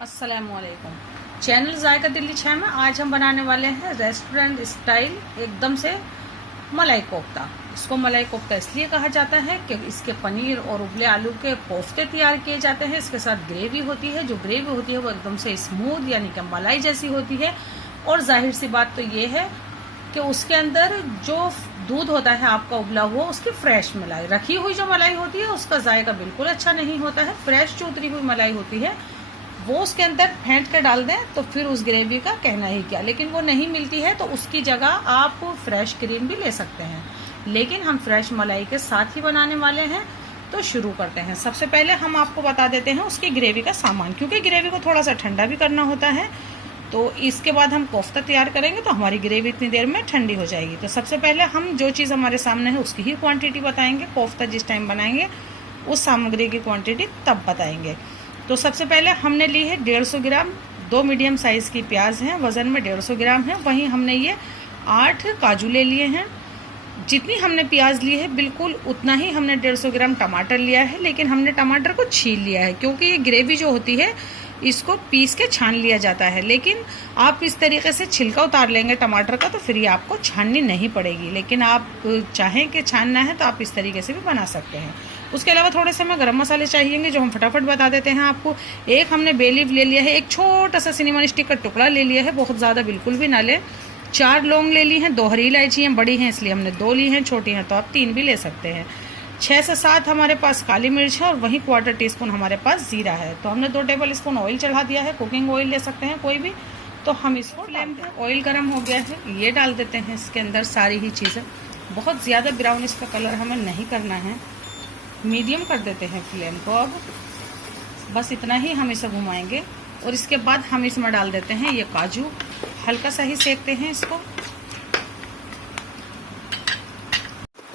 अस्सलामुअलैकुम। चैनल जायका दिल्ली 6 में आज हम बनाने वाले हैं रेस्टोरेंट स्टाइल एकदम से मलाई कोफ्ता। इसको मलाई कोफ्ता इसलिए कहा जाता है कि इसके पनीर और उबले आलू के कोफ्ते तैयार किए जाते हैं। इसके साथ ग्रेवी होती है, जो ग्रेवी होती है वो एकदम से स्मूथ यानी कि मलाई जैसी होती है। और जाहिर सी बात तो ये है कि उसके अंदर जो दूध होता है आपका उबला हुआ, उसकी फ्रेश मलाई, रखी हुई जो मलाई होती है उसका जायका बिल्कुल अच्छा नहीं होता है। फ्रेश जो उतरी हुई मलाई होती है वो उसके अंदर फेंट के डाल दें तो फिर उस ग्रेवी का कहना ही क्या। लेकिन वो नहीं मिलती है तो उसकी जगह आप फ्रेश क्रीम भी ले सकते हैं, लेकिन हम फ्रेश मलाई के साथ ही बनाने वाले हैं। तो शुरू करते हैं। सबसे पहले हम आपको बता देते हैं उसकी ग्रेवी का सामान, क्योंकि ग्रेवी को थोड़ा सा ठंडा भी करना होता है। तो इसके बाद हम कोफ्ता तैयार करेंगे तो हमारी ग्रेवी इतनी देर में ठंडी हो जाएगी। तो सबसे पहले हम जो चीज़ हमारे सामने है उसकी ही क्वांटिटी बताएंगे। कोफ्ता जिस टाइम बनाएंगे उस सामग्री की क्वांटिटी तब बताएंगे। तो सबसे पहले हमने ली है 150 ग्राम, 2 मीडियम साइज़ की प्याज हैं, वज़न में 150 ग्राम है। वहीं हमने ये 8 काजू ले लिए हैं। जितनी हमने प्याज ली है बिल्कुल उतना ही हमने 150 ग्राम टमाटर लिया है, लेकिन हमने टमाटर को छील लिया है क्योंकि ये ग्रेवी जो होती है इसको पीस के छान लिया जाता है। लेकिन आप इस तरीके से छिलका उतार लेंगे टमाटर का तो फिर ये आपको छाननी नहीं पड़ेगी। लेकिन आप चाहें कि छानना है तो आप इस तरीके से भी बना सकते हैं। उसके अलावा थोड़े से हमें गरम मसाले चाहिएंगे जो हम फटाफट बता देते हैं आपको। एक हमने बे लीफ ले लिया है, एक छोटा सा सिनेमन स्टिक का टुकड़ा ले लिया है, बहुत ज़्यादा बिल्कुल भी ना लें। 4 लौंग ले ली हैं, 2 हरी इलायची हैं, बड़ी हैं इसलिए हमने 2 ली हैं, छोटी हैं तो आप 3 भी ले सकते हैं। 6 से 7 हमारे पास काली मिर्च है और वहीं 1/4 टीस्पून हमारे पास जीरा है। तो हमने 2 टेबल स्पून ऑयल चढ़ा दिया है, कुकिंग ऑयल ले सकते हैं कोई भी। तो हम इसको फ्लेम पे, ऑयल गर्म हो गया है, ये डाल देते हैं इसके अंदर सारी ही चीज़ें। बहुत ज़्यादा ब्राउन इसका कलर हमें नहीं करना है, मीडियम कर देते हैं फ्लेम को। अब बस इतना ही हम इसे घुमाएंगे और इसके बाद हम इसमें डाल देते हैं ये काजू। हल्का सा ही सेकते हैं इसको,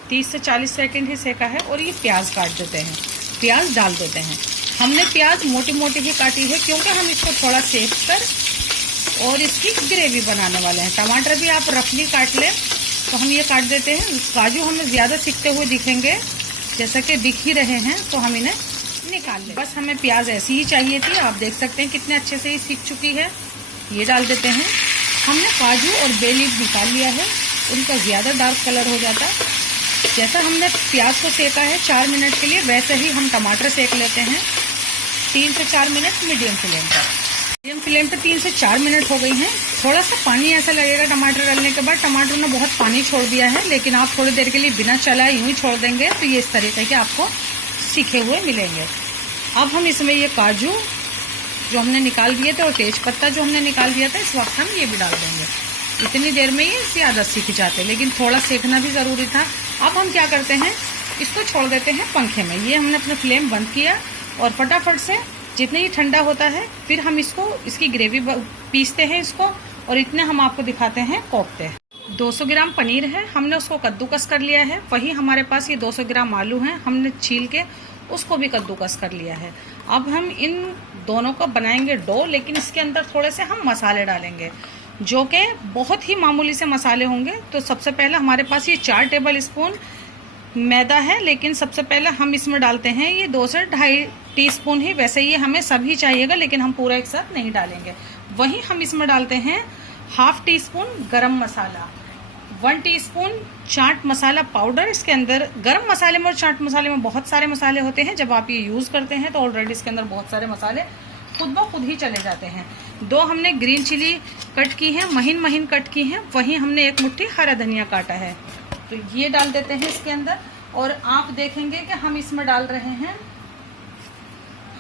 30 से 40 सेकंड ही सेका है। और ये प्याज काट देते हैं, प्याज डाल देते हैं। हमने प्याज मोटी मोटी भी काटी है क्योंकि हम इसको थोड़ा सेक कर और इसकी ग्रेवी बनाने वाले हैं। टमाटर भी आप रफली काट लें तो हम ये काट देते हैं। काजू हमें ज़्यादा सिकते हुए दिखेंगे, जैसा कि दिख ही रहे हैं, तो हम इन्हें निकाल लें। बस हमें प्याज ऐसी ही चाहिए थी। आप देख सकते हैं कितने अच्छे से ये सीख चुकी है। ये डाल देते हैं। हमने काजू और बे लीफ निकाल लिया है, उनका ज़्यादा डार्क कलर हो जाता है। जैसा हमने प्याज को सेका है 4 मिनट के लिए, वैसे ही हम टमाटर सेक लेते हैं 3 से 4 मिनट मीडियम फ्लेम पर। मीडियम फ्लेम पर 3 से 4 मिनट हो गई हैं। थोड़ा सा पानी ऐसा लगेगा टमाटर डालने के बाद, टमाटर ने बहुत पानी छोड़ दिया है, लेकिन आप थोड़ी देर के लिए बिना चलाए यूं ही छोड़ देंगे तो ये इस तरीके के आपको सीखे हुए मिलेंगे। अब हम इसमें ये काजू जो हमने निकाल दिए थे और तेज पत्ता जो हमने निकाल दिया था, इस वक्त हम ये भी डाल देंगे। इतनी देर में ये ज़्यादा सीख जाते, लेकिन थोड़ा सेकना भी ज़रूरी था। अब हम क्या करते हैं, इसको छोड़ देते हैं पंखे में। ये हमने अपना फ्लेम बंद किया और फटाफट से जितने ही ठंडा होता है फिर हम इसको, इसकी ग्रेवी पीसते हैं इसको, और इतने हम आपको दिखाते हैं कोफ्ते। 200 ग्राम पनीर है, हमने उसको कद्दूकस कर लिया है। वहीं हमारे पास ये 200 ग्राम आलू हैं, हमने छील के उसको भी कद्दूकस कर लिया है। अब हम इन दोनों का बनाएंगे डो, लेकिन इसके अंदर थोड़े से हम मसाले डालेंगे जो कि बहुत ही मामूली से मसाले होंगे। तो सबसे पहले हमारे पास ये 4 टेबल स्पून मैदा है, लेकिन सबसे पहले हम इसमें डालते हैं ये 2 से 2.5 टीस्पून ही। वैसे ये हमें सभी चाहिएगा लेकिन हम पूरा एक साथ नहीं डालेंगे। वहीं हम इसमें डालते हैं 1/2 टीस्पून गरम मसाला, 1 टीस्पून चाट मसाला पाउडर। इसके अंदर गरम मसाले में और चाट मसाले में बहुत सारे मसाले होते हैं। जब आप ये यूज़ करते हैं तो ऑलरेडी इसके अंदर बहुत सारे मसाले खुद ब खुद ही चले जाते हैं। 2 हमने ग्रीन चिली कट की हैं, महीन महीन कट की हैं। वहीं हमने 1 मुट्ठी हरा धनिया काटा है, तो ये डाल देते हैं इसके अंदर। और आप देखेंगे कि हम इसमें डाल रहे हैं,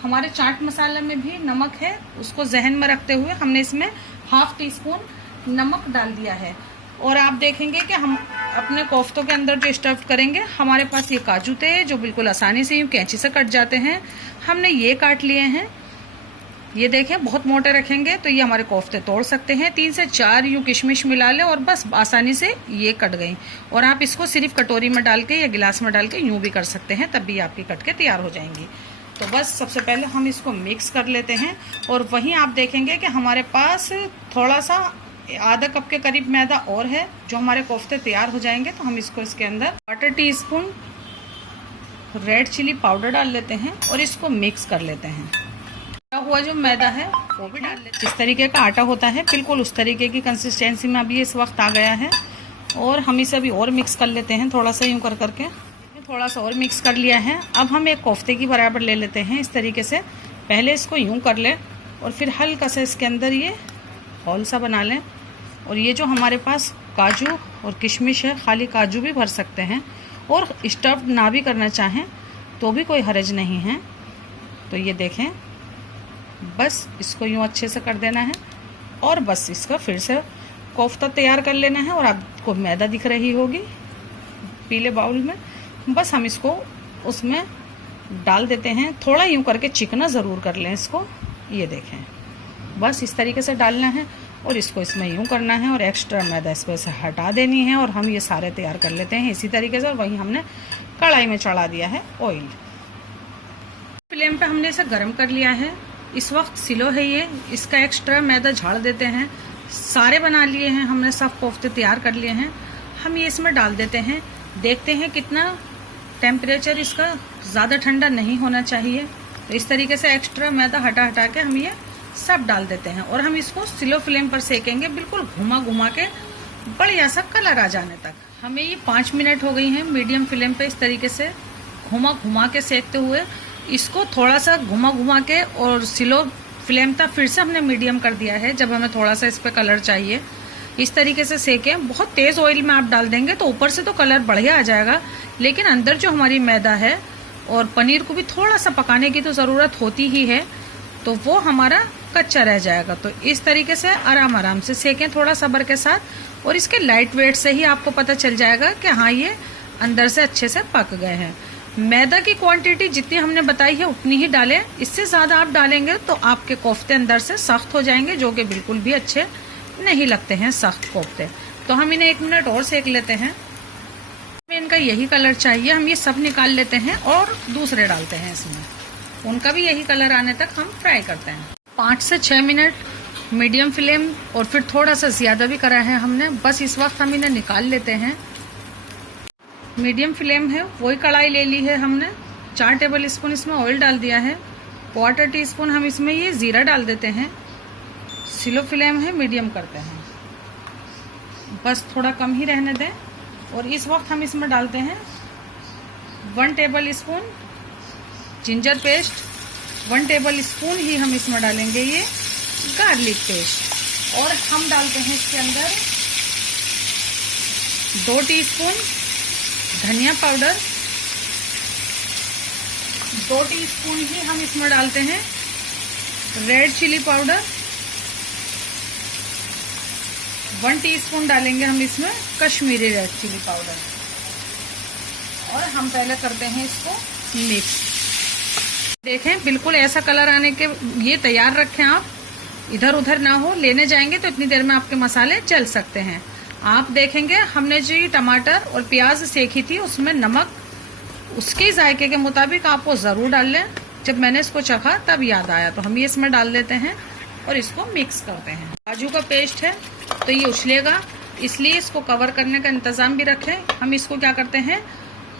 हमारे चाट मसाले में भी नमक है, उसको जहन में रखते हुए हमने इसमें 1/2 टीस्पून नमक डाल दिया है। और आप देखेंगे कि हम अपने कोफ्तों के अंदर जो स्टफ करेंगे, हमारे पास ये काजू थे जो बिल्कुल आसानी से यूँ कैंची से कट जाते हैं, हमने ये काट लिए हैं। ये देखें बहुत मोटे रखेंगे तो ये हमारे कोफ्ते तोड़ सकते हैं। 3 से 4 यूँ किशमिश मिला लें और बस आसानी से ये कट गई। और आप इसको सिर्फ कटोरी में डाल के या गिलास में डाल के यूँ भी कर सकते हैं, तब भी आपकी कट के तैयार हो जाएंगी। तो बस सबसे पहले हम इसको मिक्स कर लेते हैं। और वहीं आप देखेंगे कि हमारे पास थोड़ा सा आधा कप के करीब मैदा और है, जो हमारे कोफ्ते तैयार हो जाएंगे तो हम इसको इसके अंदर 1/4 टीस्पून रेड चिली पाउडर डाल लेते हैं और इसको मिक्स कर लेते हैं। हुआ जो मैदा है वो भी डाल लेते हैं। जिस तरीके का आटा होता है बिल्कुल उस तरीके की कंसिस्टेंसी में अभी इस वक्त आ गया है। और हम इसे अभी और मिक्स कर लेते हैं, थोड़ा सा यूँ कर करके थोड़ा सा और मिक्स कर लिया है। अब हम एक कोफ्ते की बराबर ले लेते हैं इस तरीके से। पहले इसको यूँ कर लें और फिर हल्का सा इसके अंदर ये हॉल सा बना लें। और ये जो हमारे पास काजू और किशमिश है, खाली काजू भी भर सकते हैं, और स्टफ्ड ना भी करना चाहें तो भी कोई हर्ज नहीं है। तो ये देखें, बस इसको यूँ अच्छे से कर देना है और बस इसका फिर से कोफ्ता तैयार कर लेना है। और आपको मैदा दिख रही होगी पीले बाउल में, बस हम इसको उसमें डाल देते हैं। थोड़ा यूँ करके चिकना ज़रूर कर लें इसको। ये देखें, बस इस तरीके से डालना है और इसको इसमें यूँ करना है और एक्स्ट्रा मैदा इस पर से हटा देनी है। और हम ये सारे तैयार कर लेते हैं इसी तरीके से। और वहीं हमने कढ़ाई में चढ़ा दिया है ऑयल। फ्लेम पे हमने इसे गर्म कर लिया है। इस वक्त सिलो है ये, इसका एक्स्ट्रा मैदा झाड़ देते हैं। सारे बना लिए हैं हमने, सब कोफ्ते तैयार कर लिए हैं। हम ये इसमें डाल देते हैं। देखते हैं कितना टेम्परेचर इसका ज़्यादा ठंडा नहीं होना चाहिए। तो इस तरीके से एक्स्ट्रा मैदा हटा हटा के हम ये सब डाल देते हैं। और हम इसको स्लो फ्लेम पर सेकेंगे, बिल्कुल घुमा घुमा के बढ़िया सा कलर आ जाने तक। हमें ये 5 मिनट हो गई हैं मीडियम फ्लेम पे इस तरीके से घुमा घुमा के सेकते हुए। इसको थोड़ा सा घुमा घुमा के और स्लो फ्लेम था फिर से हमने मीडियम कर दिया है जब हमें थोड़ा सा इस पर कलर चाहिए। इस तरीके से सेकें। बहुत तेज़ ऑयल में आप डाल देंगे तो ऊपर से तो कलर बढ़िया आ जाएगा, लेकिन अंदर जो हमारी मैदा है और पनीर को भी थोड़ा सा पकाने की तो ज़रूरत होती ही है, तो वो हमारा कच्चा रह जाएगा। तो इस तरीके से आराम आराम से सेकें, थोड़ा सब्र के साथ। और इसके लाइट वेट से ही आपको पता चल जाएगा कि हाँ ये अंदर से अच्छे से पक गए हैं। मैदा की क्वांटिटी जितनी हमने बताई है उतनी ही डालें। इससे ज़्यादा आप डालेंगे तो आपके कोफ्ते अंदर से सख्त हो जाएंगे, जो कि बिल्कुल भी अच्छे नहीं लगते हैं सख्त कोफ्ते। तो हम इन्हें 1 मिनट और सेक लेते हैं। हमें इनका यही कलर चाहिए। हम ये सब निकाल लेते हैं और दूसरे डालते हैं इसमें, उनका भी यही कलर आने तक हम फ्राई करते हैं। 5 से 6 मिनट मीडियम फ्लेम और फिर थोड़ा सा ज़्यादा भी करा है हमने। बस इस वक्त हम इन्हें निकाल लेते हैं। मीडियम फ्लेम है, वही कढ़ाई ले ली है हमने। 4 टेबल स्पून इसमें ऑयल डाल दिया है। 1/4 टीस्पून हम इसमें ये ज़ीरा डाल देते हैं। स्लो फ्लेम है, मीडियम करते हैं, बस थोड़ा कम ही रहने दें। और इस वक्त हम इसमें डालते हैं 1 tablespoon ginger paste. 1 tablespoon ही हम इसमें डालेंगे ये गार्लिक पेस्ट। और हम डालते हैं इसके अंदर 2 टीस्पून धनिया पाउडर। 2 टीस्पून ही हम इसमें डालते हैं रेड चिली पाउडर। 1 टीस्पून डालेंगे हम इसमें कश्मीरी रेड चिली पाउडर। और हम पहले करते हैं इसको मिक्स। देखें, बिल्कुल ऐसा कलर आने के ये तैयार रखें आप, इधर उधर ना हो। लेने जाएंगे तो इतनी देर में आपके मसाले जल सकते हैं। आप देखेंगे हमने जो टमाटर और प्याज सेकी थी उसमें नमक उसके जायके के मुताबिक आप वो ज़रूर डाल लें। जब मैंने इसको चखा तब याद आया, तो हम ये इसमें डाल देते हैं और इसको मिक्स करते हैं। काजू का पेस्ट है तो ये उछलेगा, इसलिए इसको कवर करने का इंतज़ाम भी रखें। हम इसको क्या करते हैं,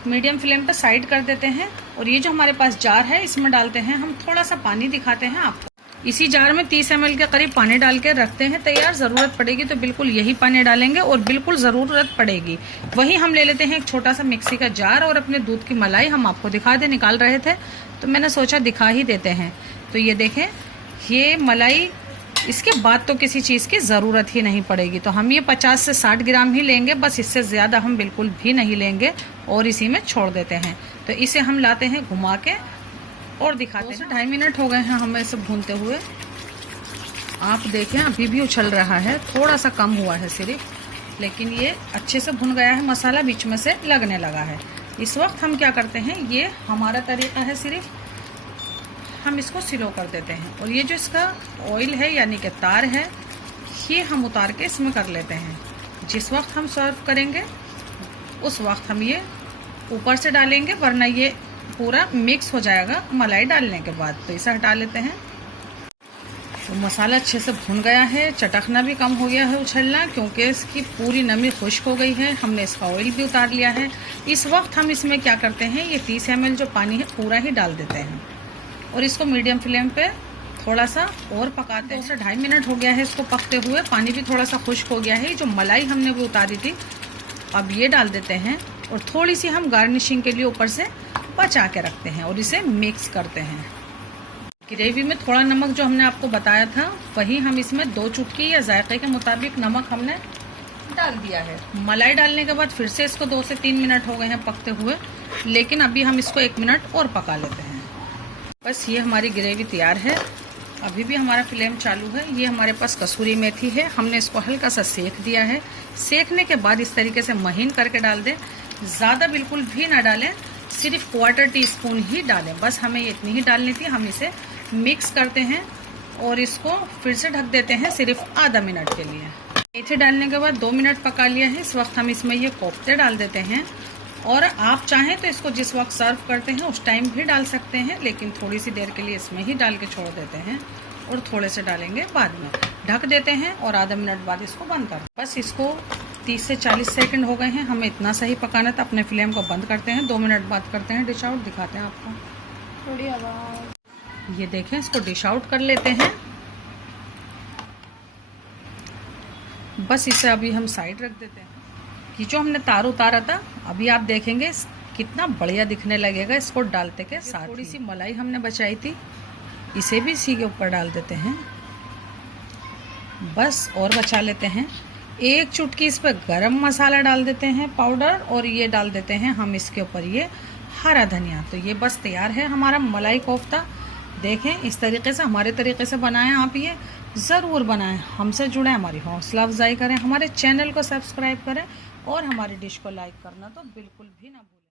मीडियम फ्लेम पे साइड कर देते हैं। और ये जो हमारे पास जार है इसमें डालते हैं हम थोड़ा सा पानी, दिखाते हैं आपको। इसी जार में 30 ml के करीब पानी डाल के रखते हैं तैयार। ज़रूरत पड़ेगी तो बिल्कुल यही पानी डालेंगे, और बिल्कुल ज़रूरत पड़ेगी वही हम ले लेते हैं एक छोटा सा मिक्सी का जार। और अपने दूध की मलाई हम आपको दिखा दे, निकाल रहे थे तो मैंने सोचा दिखा ही देते हैं। तो ये देखें, ये मलाई, इसके बाद तो किसी चीज़ की ज़रूरत ही नहीं पड़ेगी। तो हम ये 50 से 60 ग्राम ही लेंगे, बस इससे ज़्यादा हम बिल्कुल भी नहीं लेंगे और इसी में छोड़ देते हैं। तो इसे हम लाते हैं घुमा के और दिखाते हैं। 2.5 मिनट हो गए हैं हमें इसे भूनते हुए। आप देखें अभी भी उछल रहा है, थोड़ा सा कम हुआ है सिर्फ, लेकिन ये अच्छे से भुन गया है। मसाला बीच में से लगने लगा है। इस वक्त हम क्या करते हैं, ये हमारा तरीका है, सिर्फ हम इसको स्लो कर देते हैं। और ये जो इसका ऑयल है यानी कि तार है, ये हम उतार के इसमें कर लेते हैं। जिस वक्त हम सर्व करेंगे उस वक्त हम ये ऊपर से डालेंगे, वरना ये पूरा मिक्स हो जाएगा मलाई डालने के बाद। तो इसे हटा लेते हैं। तो मसाला अच्छे से भुन गया है, चटकना भी कम हो गया है, उछलना, क्योंकि इसकी पूरी नमी खुश्क हो गई है। हमने इसका ऑयल भी उतार लिया है। इस वक्त हम इसमें क्या करते हैं, ये 30 ml जो पानी है पूरा ही डाल देते हैं और इसको मीडियम फ्लेम पे थोड़ा सा और पकाते हैं। 2 से 2.5 मिनट हो गया है इसको पकते हुए, पानी भी थोड़ा सा खुश्क हो गया है। जो मलाई हमने वो उतारी थी अब ये डाल देते हैं और थोड़ी सी हम गार्निशिंग के लिए ऊपर से बचा के रखते हैं और इसे मिक्स करते हैं। ग्रेवी में थोड़ा नमक जो हमने आपको बताया था वही हम इसमें 2 चुटकी या जायके के मुताबिक नमक हमने डाल दिया है। मलाई डालने के बाद फिर से इसको 2 से 3 मिनट हो गए हैं पकते हुए, लेकिन अभी हम इसको 1 मिनट और पका लेते हैं। बस ये हमारी ग्रेवी तैयार है। अभी भी हमारा फ्लेम चालू है। ये हमारे पास कसूरी मेथी है, हमने इसको हल्का सा सेक दिया है। सेकने के बाद इस तरीके से महीन करके डाल दें, ज़्यादा बिल्कुल भी ना डालें, सिर्फ 1/4 टीस्पून ही डालें। बस हमें इतनी ही डालनी थी। हम इसे मिक्स करते हैं और इसको फिर से ढक देते हैं सिर्फ आधा मिनट के लिए। मेथी डालने के बाद 2 मिनट पका लिया है। इस वक्त हम इसमें ये कोफ्ते डाल देते हैं और आप चाहें तो इसको जिस वक्त सर्व करते हैं उस टाइम भी डाल सकते हैं, लेकिन थोड़ी सी देर के लिए इसमें ही डाल के छोड़ देते हैं और थोड़े से डालेंगे बाद में। ढक देते हैं और आधा मिनट बाद इसको बंद कर। बस इसको 30 से 40 सेकंड हो गए हैं, हमें इतना सही पकाना था। अपने फ्लेम को बंद करते हैं, 2 मिनट बाद करते हैं डिश आउट, दिखाते हैं आपको। थोड़ी आवाज। ये देखें, इसको डिश आउट कर लेते हैं। बस इसे अभी हम साइड रख देते हैं। ये जो हमने तार उतारा था अभी आप देखेंगे कितना बढ़िया दिखने लगेगा इसको डालते के साथ। थोड़ी सी मलाई हमने बचाई थी, इसे भी इसी के ऊपर डाल देते हैं। बस और बचा लेते हैं। 1 चुटकी इस पर गरम मसाला डाल देते हैं पाउडर, और ये डाल देते हैं हम इसके ऊपर ये हरा धनिया। तो ये बस तैयार है हमारा मलाई कोफ्ता। देखें इस तरीके से, हमारे तरीके से बनाएं, आप ये ज़रूर बनाएं। हमसे जुड़ें, हमारी हौसला अफजाई करें, हमारे चैनल को सब्सक्राइब करें और हमारी डिश को लाइक करना तो बिल्कुल भी ना भूलें।